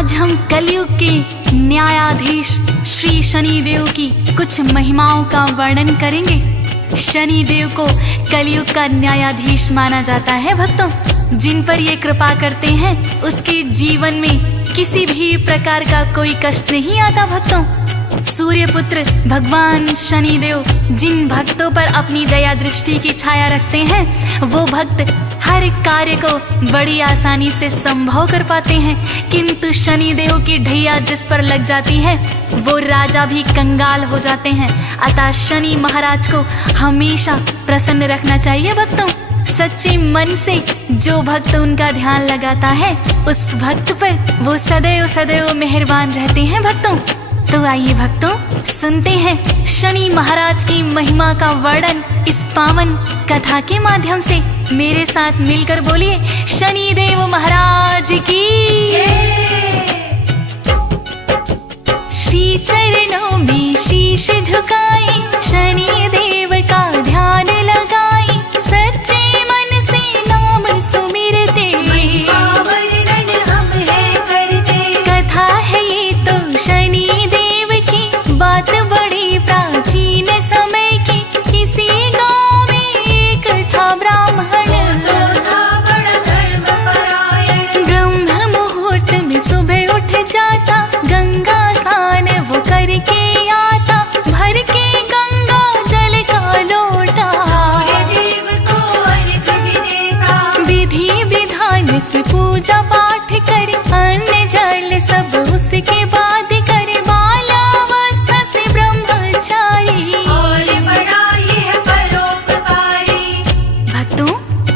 आज हम कलयुग के न्यायाधीश श्री शनिदेव की कुछ महिमाओं का वर्णन करेंगे। शनिदेव को कलयुग का न्यायाधीश माना जाता है। भक्तों, जिन पर ये कृपा करते हैं उसके जीवन में किसी भी प्रकार का कोई कष्ट नहीं आता। भक्तों, सूर्यपुत्र भगवान शनिदेव जिन भक्तों पर अपनी दया दृष्टि की छाया रखते हैं, वो भक्त हर कार्य को बड़ी आसानी से संभव कर पाते हैं। किंतु शनिदेव की ढैया जिस पर लग जाती है वो राजा भी कंगाल हो जाते हैं। अतः शनि महाराज को हमेशा प्रसन्न रखना चाहिए। भक्तों, सच्चे मन से जो भक्त उनका ध्यान लगाता है उस भक्त पर वो सदैव सदैव मेहरबान रहते हैं। भक्तों, तो आइए भक्तों सुनते हैं शनि महाराज की महिमा का वर्णन इस पावन कथा के माध्यम से। मेरे साथ मिलकर बोलिए शनिदेव महाराज की जय। श्री चरणों में शीश झुकाए, शनिदेव का ध्यान लगाए, सच्चे मन से नाम सुमिरते, हम है करते। कथा है ये तो शनिदेव की, बात बड़ी प्राचीन समय की। किसी गांव में एक था ब्राह्मण, ब्रह्म मुहूर्त में सुबह उठ जाता, गंगा स्नान वो करके आता, भर के गंगा जल का लोटा, विधि विधान से पूजा पाठ करे, अन्न जल सब उसके बाद करे, बाल्यावस्था से ब्रह्मचारी और बड़ा ये परोपकारी। भक्तों,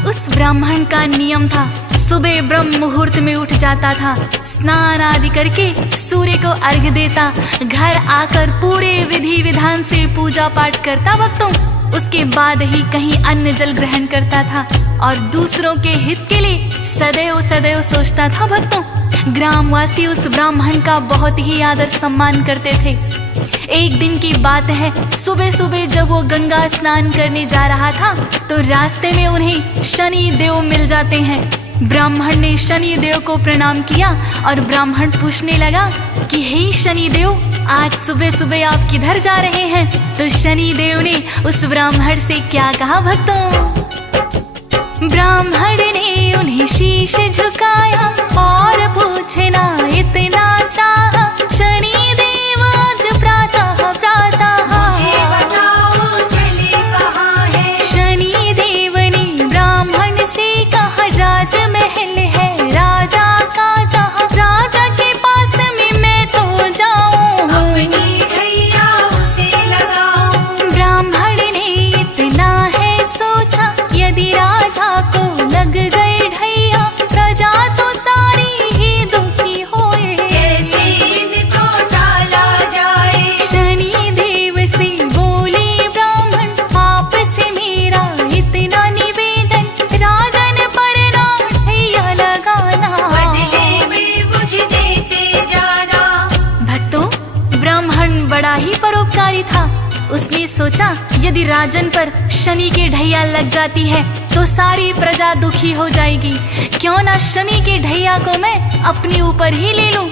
उस ब्राह्मण का नियम था, सुबह ब्रह्म मुहूर्त में उठ जाता था, स्नान आदि करके सूर्य को अर्घ्य देता, घर आकर पूरे विधि विधान से पूजा पाठ करता। भक्तों, उसके बाद ही कहीं अन्न जल ग्रहण करता था और दूसरों के हित के लिए सदैव सदैव सोचता था। भक्तों, ग्रामवासी उस ब्राह्मण का बहुत ही आदर सम्मान करते थे। एक दिन की बात है, सुबह सुबह जब वो गंगा स्नान करने जा रहा था तो रास्ते में उन्हें शनि देव मिल जाते हैं। ब्राह्मण ने शनि देव को प्रणाम किया और ब्राह्मण पूछने लगा कि हे शनि देव, आज सुबह सुबह आप किधर जा रहे हैं? तो शनि देव ने उस ब्राह्मण से क्या कहा भक्तों? ब्राह्मण ने उन्हें शीश झुकाया और पूछना इतना चाहा, शनि देव आज प्रातः शनि देव ने ब्राह्मण से कहा, राजमहल है राजा का जहाँ, राजा के पास में मैं तो जाऊं, अपनी ढैया उसे लगाऊं। ब्राह्मण ने इतना है सोचा, यदि राजा को लग गए ढैया, प्रजा तो सारी ही दुखी होए, कैसे इनको टाला जाए। शनि देव से बोले ब्राह्मण, आप से मेरा इतना निवेदन, राजन पर ना ढैया लगाना, बदले में मुझे देते जाना। भक्तों, ब्राह्मण बड़ा ही परोपकारी था। उसने सोचा यदि राजन पर शनि के ढैया लग जाती है तो सारी प्रजा दुखी हो जाएगी, क्यों ना शनि के ढैया को मैं अपने ऊपर ही ले लूं।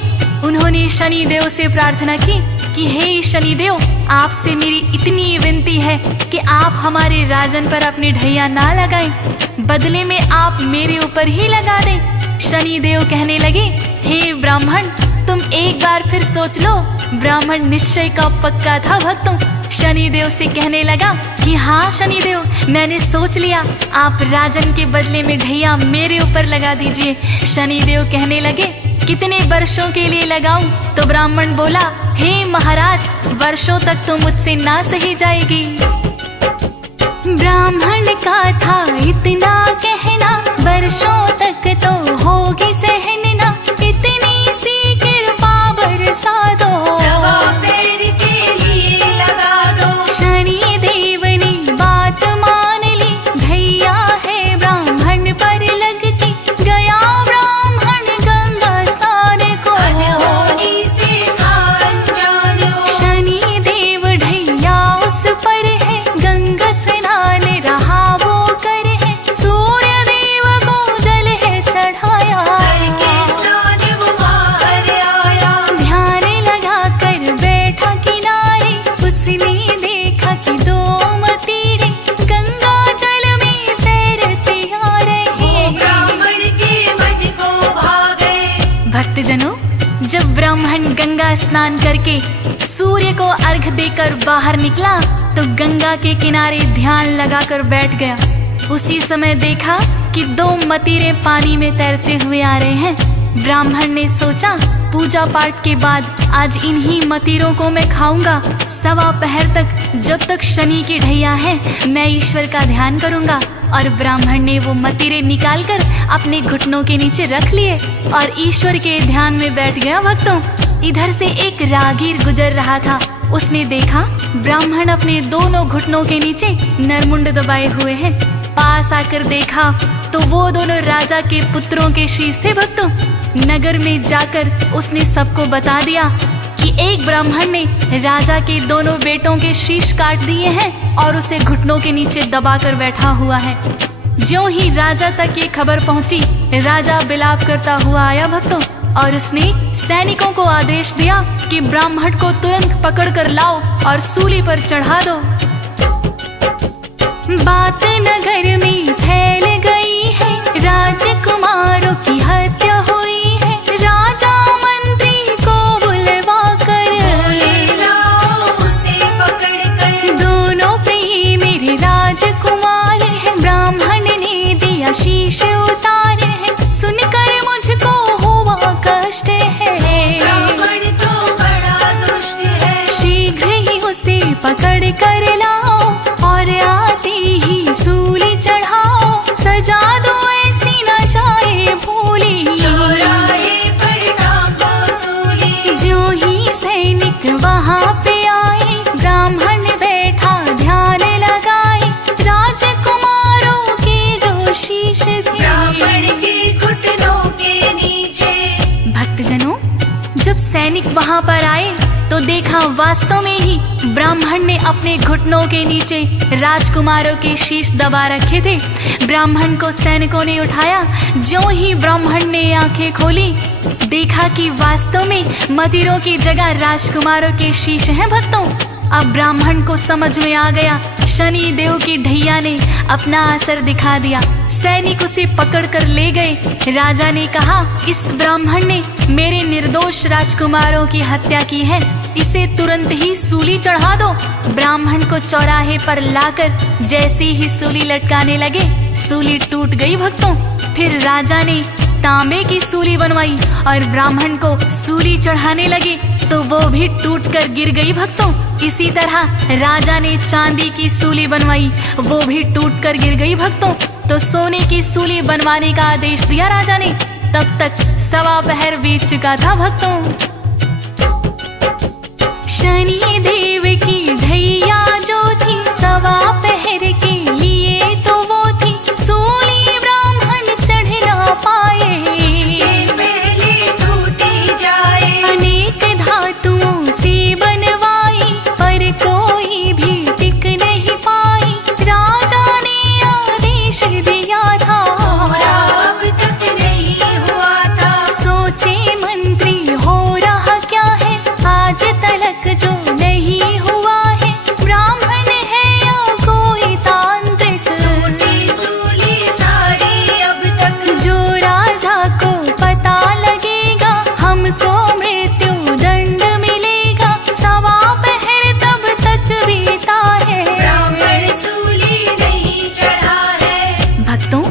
उन्होंने शनि देव से प्रार्थना की कि हे शनि देव, आपसे मेरी इतनी विनती है कि आप हमारे राजन पर अपनी ढैया ना लगाएं, बदले में आप मेरे ऊपर ही लगा दें। शनि देव कहने लगे, हे ब्राह्मण, तुम एक बार फिर सोच लो। ब्राह्मण निश्चय का पक्का था। भक्तों, शनिदेव से कहने लगा कि हाँ शनिदेव, मैंने सोच लिया, आप राजन के बदले में ढैया मेरे ऊपर लगा दीजिए। शनिदेव कहने लगे, कितने वर्षों के लिए लगाऊं? तो ब्राह्मण बोला, हे महाराज, वर्षों तक तो मुझसे ना सही जाएगी। ब्राह्मण का था इतना कहना, वर्षों तक तो होगी सहना, इतनी सी कृपा बरसा दो, के लिए लगा दो। शनि देव ने बात मान ली, ढैया है ब्राह्मण पर लगती, गया ब्राह्मण गंगा स्नान को, शनि देव ढैया उस पर है, गंगा स्नान रहा वो कर है, सूर्य देव को जल है चढ़ाया, जब ब्राह्मण गंगा स्नान करके सूर्य को अर्घ देकर बाहर निकला तो गंगा के किनारे ध्यान लगाकर बैठ गया। उसी समय देखा कि 2 मतीरे पानी में तैरते हुए आ रहे हैं। ब्राह्मण ने सोचा पूजा पाठ के बाद आज इन्हीं मतीरों को मैं खाऊंगा। 1.25 पहर तक जब तक शनि की ढैया है मैं ईश्वर का ध्यान करूंगा। और ब्राह्मण ने वो मतीरे निकालकर अपने घुटनों के नीचे रख लिए और ईश्वर के ध्यान में बैठ गया। भक्तों, इधर से एक राहगीर गुजर रहा था। उसने देखा ब्राह्मण अपने दोनों घुटनों के नीचे नरमुंड दबाए हुए हैं। पास आकर देखा तो वो दोनों राजा के पुत्रों के शीश थे। भक्तों, नगर में जाकर उसने सबको बता दिया कि एक ब्राह्मण ने राजा के दोनों बेटों के शीश काट दिए हैं और उसे घुटनों के नीचे दबाकर बैठा हुआ है। ज्यों ही राजा तक ये खबर पहुंची, राजा बिलाप करता हुआ आया। भक्तों, और उसने सैनिकों को आदेश दिया कि ब्राह्मण को तुरंत पकड़ कर लाओ और सूली पर चढ़ा दो। बात नगर में फैल गई है, राजकुमारों की हत्या हुई है। राजा मंत्री को बुलवा कर उसे पकड़ कर, दोनों प्रिय मेरे राजकुमार है। ब्राह्मण ने दिया शीश उतारे है, सुनकर मुझको हुआ कष्ट है। ब्राह्मण तो बड़ा दुष्ट है, शीघ्र ही उसे पकड़ कर लाओ और आते ही सूली चढ़ाओ। सजा दो ऐसी न जाए भूली, चौराहे पर कांपो सूली। जो ही सैनिक वहाँ पे आए, ब्राह्मण बैठा ध्यान लगाए। राजकुमारों के जो शीश थे ब्राह्मण के घुटनों के नीचे। भक्तजनों, जब सैनिक वहाँ पर आए तो देखा वास्तव में ही ब्राह्मण ने अपने घुटनों के नीचे राजकुमारों के शीश दबा रखे थे। ब्राह्मण को सैनिकों ने उठाया। ज्यों ही ब्राह्मण ने आंखें खोली, देखा कि वास्तव में मतीरों की जगह राजकुमारों के शीश हैं। भक्तों, अब ब्राह्मण को समझ में आ गया शनि देव की ढैया ने अपना असर दिखा दिया। सैनिक उसे पकड़ कर ले गए। राजा ने कहा, इस ब्राह्मण ने मेरे निर्दोष राजकुमारों की हत्या की है, इसे तुरंत ही सूली चढ़ा दो। ब्राह्मण को चौराहे पर लाकर जैसे ही सूली लटकाने लगे, सूली टूट गई। भक्तों, फिर राजा ने तांबे की सूली बनवाई और ब्राह्मण को सूली चढ़ाने लगे तो वो भी टूट कर गिर गई। भक्तों, इसी तरह राजा ने चांदी की सूली बनवाई, वो भी टूट कर गिर गई। भक्तों, तो सोने की सूली बनवाने का आदेश दिया राजा ने। तब तक 1.25 पहर बीत चुका था। भक्तों, शनि देव की ढैया जो थी 1.25 पहर के लिए तो वो थी। सूली ब्राह्मण चढ़ ना पाए, पहले टूटी जाए। अनेक धातुओं से बनवाई पर कोई भी टिक नहीं पाई। राजा ने आदेश दिया था, अब तक नहीं हुआ था। सोचे मंत्री हो रहा क्या है, आज तलक जो नहीं हुआ है। ब्राह्मण है या कोई तांत्रिक, टूटी सूली सारी अब तक। जो राजा को पता लगेगा, हमको मृत्यु दंड मिलेगा। 1.25 पहर तब तक बीता है, ब्राह्मण सूली नहीं चढ़ा है। भक्तों,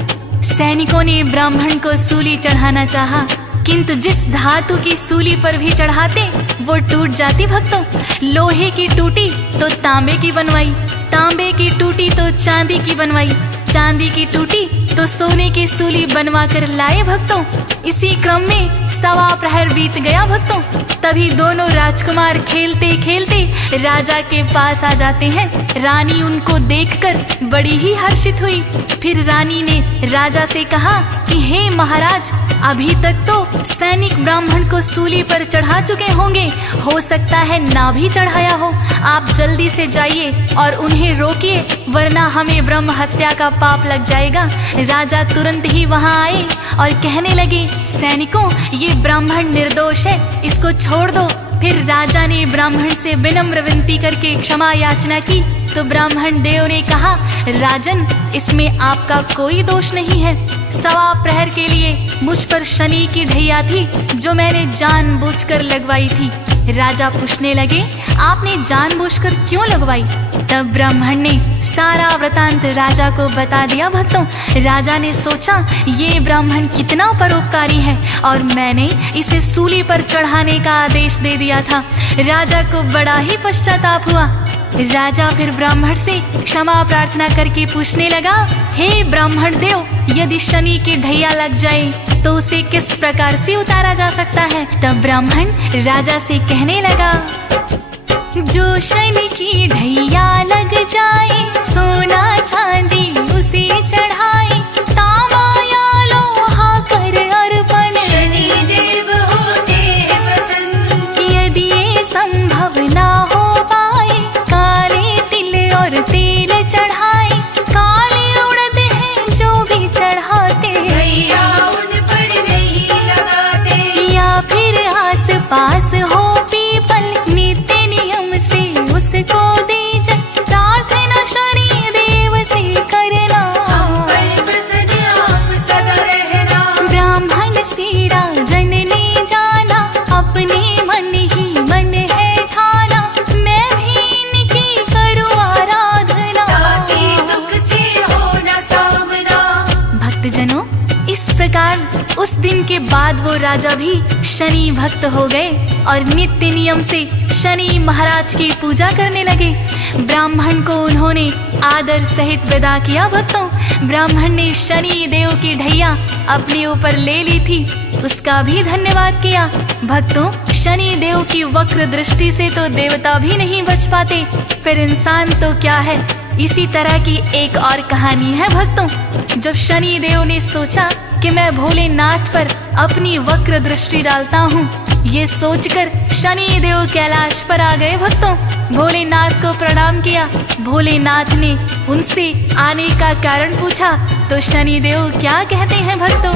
सैनिकों ने ब्राह्मण को सूली चढ़ाना चाहा, किंतु जिस धातु की सूली पर भी चढ़ाते वो टूट जाती। भक्तों, लोहे की टूटी तो तांबे की बनवाई, तांबे की टूटी तो चांदी की बनवाई, चांदी की टूटी तो सोने की सूली बनवा कर लाए। भक्तों, इसी क्रम में 1.25 प्रहर बीत गया। भक्तों, तभी दोनों राजकुमार खेलते खेलते राजा के पास आ जाते हैं। रानी उनको देखकर बड़ी ही हर्षित हुई। फिर रानी ने राजा से कहा कि हे महाराज, अभी तक तो सैनिक ब्राह्मण को सूली पर चढ़ा चुके होंगे, हो सकता है ना भी चढ़ाया हो। आप जल्दी से जाइए और उन्हें रोकिए, वरना हमें ब्रह्म हत्या का पाप लग जाएगा। राजा तुरंत ही वहां आए और कहने लगे, सैनिकों, ये ब्राह्मण निर्दोष है, इसको छोड़ दो। फिर राजा ने ब्राह्मण से विनम्र विनती करके क्षमा याचना की तो ब्राह्मण देव ने कहा, राजन, इसमें आपका कोई दोष नहीं है। सवा प्रहर के लिए मुझ पर शनि की ढैया थी जो मैंने जानबूझकर लगवाई थी। राजा पूछने लगे, आपने जानबूझकर क्यों लगवाई? तब ब्राह्मण ने सारा वृतांत राजा को बता दिया। भक्तों, राजा ने सोचा ये ब्राह्मण कितना परोपकारी है और मैंने इसे सूली पर चढ़ाने का आदेश दे दिया था। राजा को बड़ा ही पश्चाताप हुआ। राजा फिर ब्राह्मण से क्षमा प्रार्थना करके पूछने लगा, हे ब्राह्मण देव, यदि शनि की ढैया लग जाए तो उसे किस प्रकार से उतारा जा सकता है? तब ब्राह्मण राजा से कहने लगा, जो शनि की ढैया लग जाए, सोना चांदी उसे चढ़ाए, तांबा या लोहा कर अर्पण, शनि देव होते हैं प्रसन्न। यदि ये संभव ना हो पाए, काले तिल और तेल चढ़ाए, काले उड़द हैं जो भी चढ़ाते, भैया उन पर नहीं लगाते। या फिर आस पास हो पीपल, नित्य नियम से उसको दीजन, प्रार्थना शनि देव से करना, हम पर प्रसन्न आप सदा रहना। ब्राह्मण से राजन ने जाना, अपने मन ही मन है ठाना, मैं भी इनकी करूँ आराधना, ताकि दुख से हो न सामना। भक्तजनों, इस प्रकार उस दिन के बाद वो राजा भी शनि भक्त हो गए और नित्य नियम से शनि महाराज की पूजा करने लगे। ब्राह्मण को उन्होंने आदर सहित विदा किया। भक्तों, ब्राह्मण ने शनि देव की ढैया अपने ऊपर ले ली थी, उसका भी धन्यवाद किया। भक्तों, शनि देव की वक्र दृष्टि से तो देवता भी नहीं बच पाते, फिर इंसान तो क्या है। इसी तरह की एक और कहानी है भक्तों। जब शनि देव ने सोचा कि मैं भोलेनाथ पर अपनी वक्र दृष्टि डालता हूँ, ये सोचकर शनि देव कैलाश पर आ गए। भक्तों, भोलेनाथ को प्रणाम किया। भोलेनाथ ने उनसे आने का कारण पूछा तो शनि देव क्या कहते हैं भक्तों?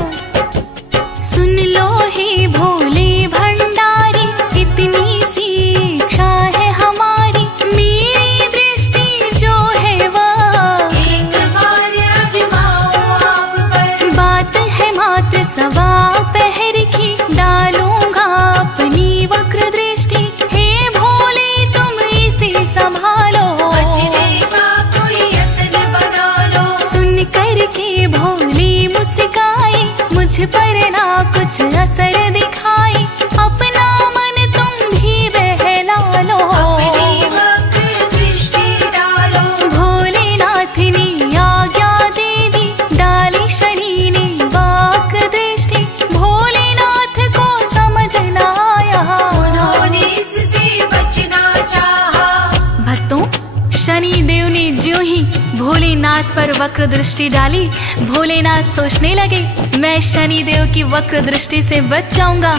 सुन लो हे भोले भंडारी, इतनी सी इच्छा है हमारी, मेरी दृष्टि जो है वह एक बार आजमाओ आप पर। बात है मात्र सवा पहर की, डालूंगा अपनी वक्र दृष्टि, हे भोले तुम इसे संभालो, बचने का कोई यत्न बना लो। सुन कर के भोले मुस्काए, मुझ पर ना कुछ असर दिखाए, अपना मन तुम भी बहला लो, अपनी वक्र दृष्टि डालो। भोलेनाथ ने आज्ञा दे दी, डाली शनि ने वक्र दृष्टि, भोलेनाथ को समझ न आया, उन्होंने इससे बचना चाहा। भक्तों, शनि देव ने ज्यों ही भोलेनाथ पर वक्र दृष्टि डाली, भोलेनाथ सोचने लगे मैं शनि देव की वक्र दृष्टि से बच जाऊंगा,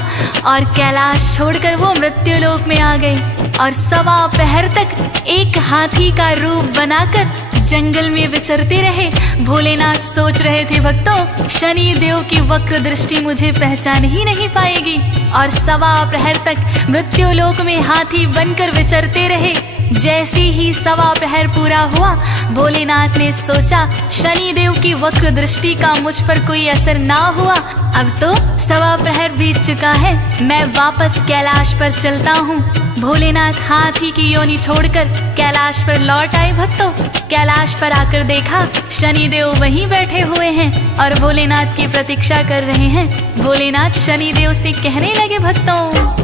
और कैलाश छोड़कर वो मृत्यु लोक में आ गए और सवा पहर तक एक हाथी का रूप बनाकर जंगल में विचरते रहे। भोलेनाथ सोच रहे थे, भक्तों, शनि देव की वक्र दृष्टि मुझे पहचान ही नहीं पाएगी, और सवा प्रहर तक मृत्यु लोक में हाथी बनकर विचरते रहे। जैसे ही सवा प्रहर पूरा हुआ, भोलेनाथ ने सोचा शनि देव की वक्र दृष्टि का मुझ पर कोई असर ना हुआ, अब तो सवा प्रहर बीत चुका है, मैं वापस कैलाश पर चलता हूँ। भोलेनाथ हाथी की योनि छोड़कर कैलाश पर लौट आए। भक्तों, कैलाश पर आकर देखा शनि देव वहीं बैठे हुए हैं और भोलेनाथ की प्रतीक्षा कर रहे हैं। भोलेनाथ शनि देव से कहने लगे, भक्तों,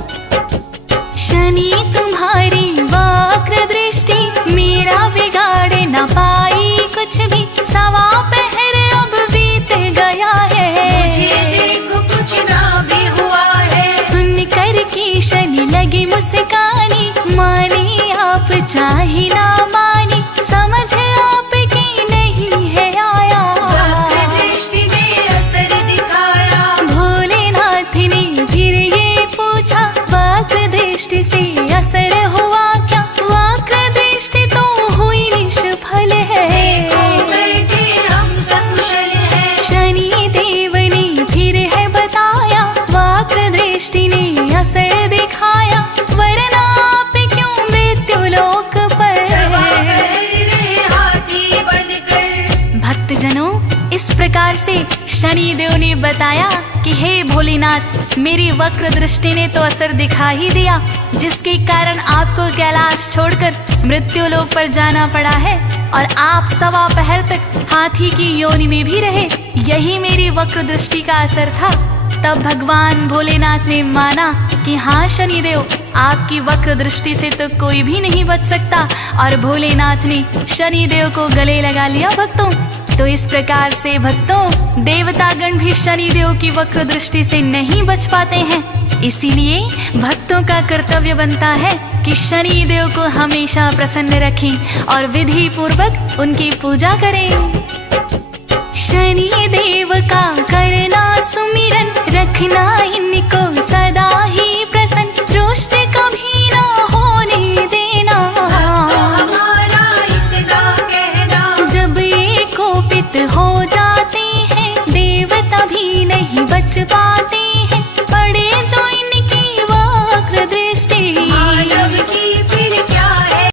शनि तुम्हारी वक्र दृष्टि मेरा बिगाड़ न पाई कुछ भी, सवा पहर अब बीत गया है, मुझे देखो कुछ ना भी हुआ है। सुन कर के शनि लगी मुस्कानी, मानी आप चाहे ना मानी, समझ आपकी नहीं है आया, वक्र दृष्टि ने असर दिखाया। भोलेनाथ ने फिर ये पूछा, वक्र दृष्टि से असर हुआ क्या? वक्र दृष्टि तो हुई निष्फल है, देखो बैठे हम सकुशल हैं। शनि देव ने फिर है बताया, वक्र दृष्टि ने असर दिखाया, वरना आप क्यों मृत्यु लोक पर सवा पहर बताया कि हे भोलेनाथ, मेरी वक्र दृष्टि ने तो असर दिखा ही दिया, जिसके कारण आपको कैलाश छोड़कर मृत्यु लोक पर जाना पड़ा है और आप 1.25 पहर तक हाथी की योनि में भी रहे। यही मेरी वक्र दृष्टि का असर था। तब भगवान भोलेनाथ ने माना कि हाँ शनिदेव, आपकी वक्र दृष्टि से तो कोई भी नहीं बच सकता, और भोलेनाथ ने शनिदेव को गले लगा लिया भक्तों। तो इस प्रकार से भक्तों, देवतागण भी शनिदेव की वक्र दृष्टि से नहीं बच पाते हैं। इसीलिए भक्तों का कर्तव्य बनता है कि शनिदेव को हमेशा प्रसन्न रखें और विधि पूर्वक उनकी पूजा करें। शनि देव का करना सुमिरन, रखना इनको सदा ही प्रसन्न, रुष्ट कभी ना होने देना। हमारा इतना कहना, जब ये कोपित हो जाते हैं देवता भी नहीं बच पाते